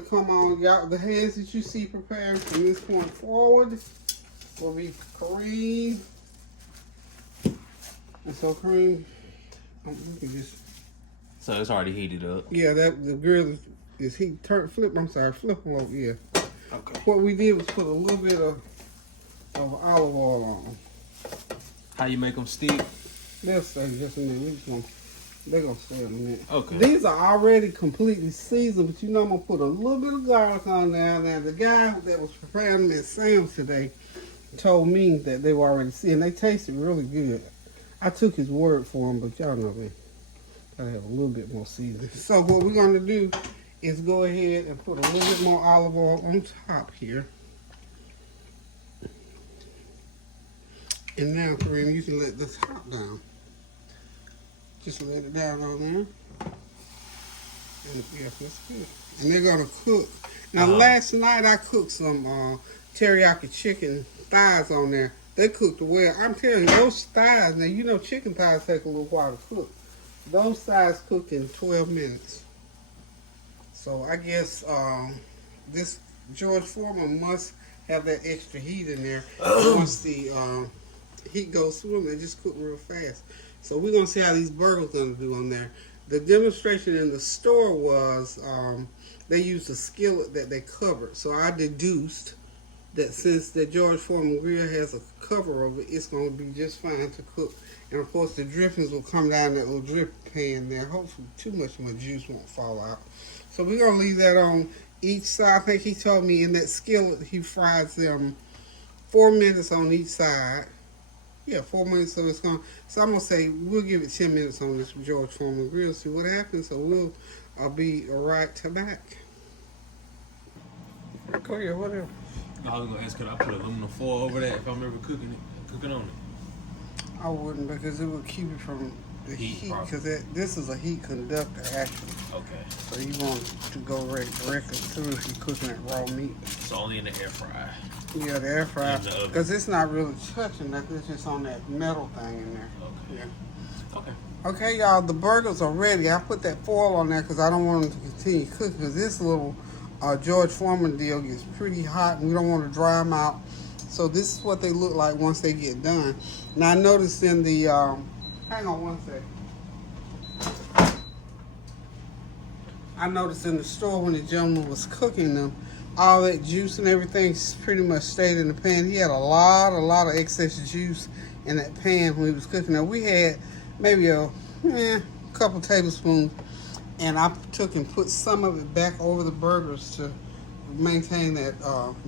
Come on, y'all. The hands that you see preparing from this point forward will be Kareem. And so Kareem, you can just. So it's already heated up. Yeah, that the grill is heat. Flip them over. Yeah. Okay. What we did was put a little bit of olive oil on them. How you make them stick? They'll stay just a minute. They're gonna stay in a minute. Okay. These are already completely seasoned, but you know I'm gonna put a little bit of garlic on there. Now the guy that was preparing them at Sam's today told me that they were already seasoned. They tasted really good. I took his word for them, but y'all know me. Gotta have a little bit more seasoning. So what we're gonna do is go ahead and put a little bit more olive oil on top here. And now, Kareem, you can let the top down. Just let it down on there. And yeah, that's good. And they're gonna cook. Now, last night I cooked some teriyaki chicken thighs on there. They cooked well. I'm telling you, those thighs, now you know chicken thighs take a little while to cook. Those thighs cooked in 12 minutes. So I guess this George Foreman must have that extra heat in there. Once the heat goes through them, they just cook real fast. So we're going to see how these burgers are going to do on there. The demonstration in the store was they used a skillet that they covered. So I deduced that since the George Foreman grill has a cover over it, it's going to be just fine to cook. And of course the drippings will come down that little drip pan there. Hopefully too much more juice won't fall out. So we're going to leave that on each side. I think he told me in that skillet he fries them 4 minutes on each side. Yeah, 4 minutes. So it's going. So I'm gonna say we'll give it 10 minutes on this George Foreman grill. See what happens. So we'll be right back. Go ahead, whatever. I was gonna ask, could I put aluminum foil over that if I'm ever cooking on it? I wouldn't, because it would keep it from the heat. Because this is a heat conductor actually. Okay. So you want to go directly through if you're cooking that raw meat. So only in the air fryer. Yeah, the air fryer. Because it's not really touching that. It's just on that metal thing in there. Okay. Yeah. Okay. Okay, y'all, the burgers are ready. I put that foil on there because I don't want them to continue cooking, because this little George Foreman deal gets pretty hot and we don't want to dry them out. So this is what they look like once they get done. Now I noticed in the, hang on one second. I noticed in the store when the gentleman was cooking them, all that juice and everything pretty much stayed in the pan. He had a lot of excess juice in that pan when he was cooking. Now we had maybe a couple tablespoons, and I took and put some of it back over the burgers to maintain that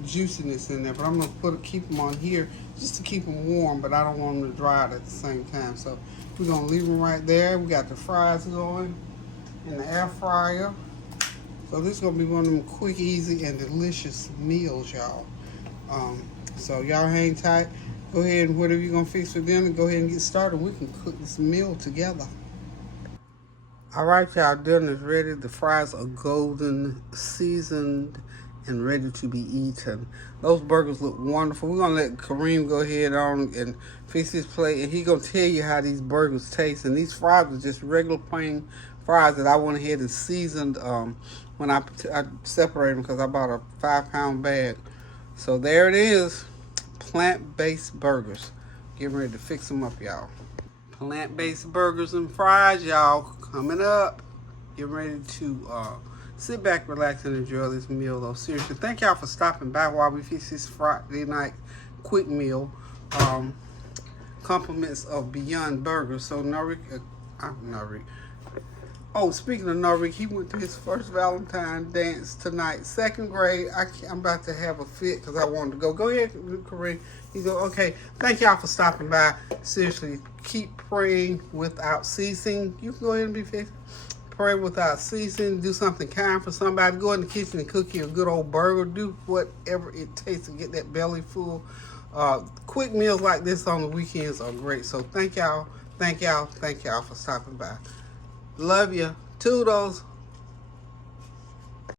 juiciness in there. But I'm gonna keep them on here just to keep them warm, but I don't want them to dry out at the same time. So we're gonna leave them right there. We got the fries going in the air fryer. So this is gonna be one of them quick, easy, and delicious meals, y'all. So y'all hang tight. Go ahead and whatever you're gonna fix for dinner, go ahead and get started. We can cook this meal together. All right, y'all, dinner is ready. The fries are golden, seasoned, and ready to be eaten. Those burgers look wonderful. We're gonna let Kareem go ahead on and fix his plate, and he's gonna tell you how these burgers taste. And these fries are just regular plain fries that I went ahead and seasoned when I separated them, because I bought a 5-pound bag. So there it is, plant-based burgers. Getting ready to fix them up, y'all. Plant-based burgers and fries, y'all, coming up. Getting ready to sit back, relax, and enjoy this meal, though. Seriously, thank y'all for stopping by while we fix this Friday night quick meal. Compliments of Beyond Burgers. So Norik, oh, speaking of Norik, he went to his first Valentine dance tonight, 2nd grade. I'm about to have a fit because I wanted to go. Go ahead, Kareem. He go, okay, thank y'all for stopping by. Seriously, keep praying without ceasing. You can go ahead and be fixed. Pray without ceasing. Do something kind for somebody. Go in the kitchen and cook you a good old burger. Do whatever it takes to get that belly full. Quick meals like this on the weekends are great. So thank y'all for stopping by. Love you. Toodles.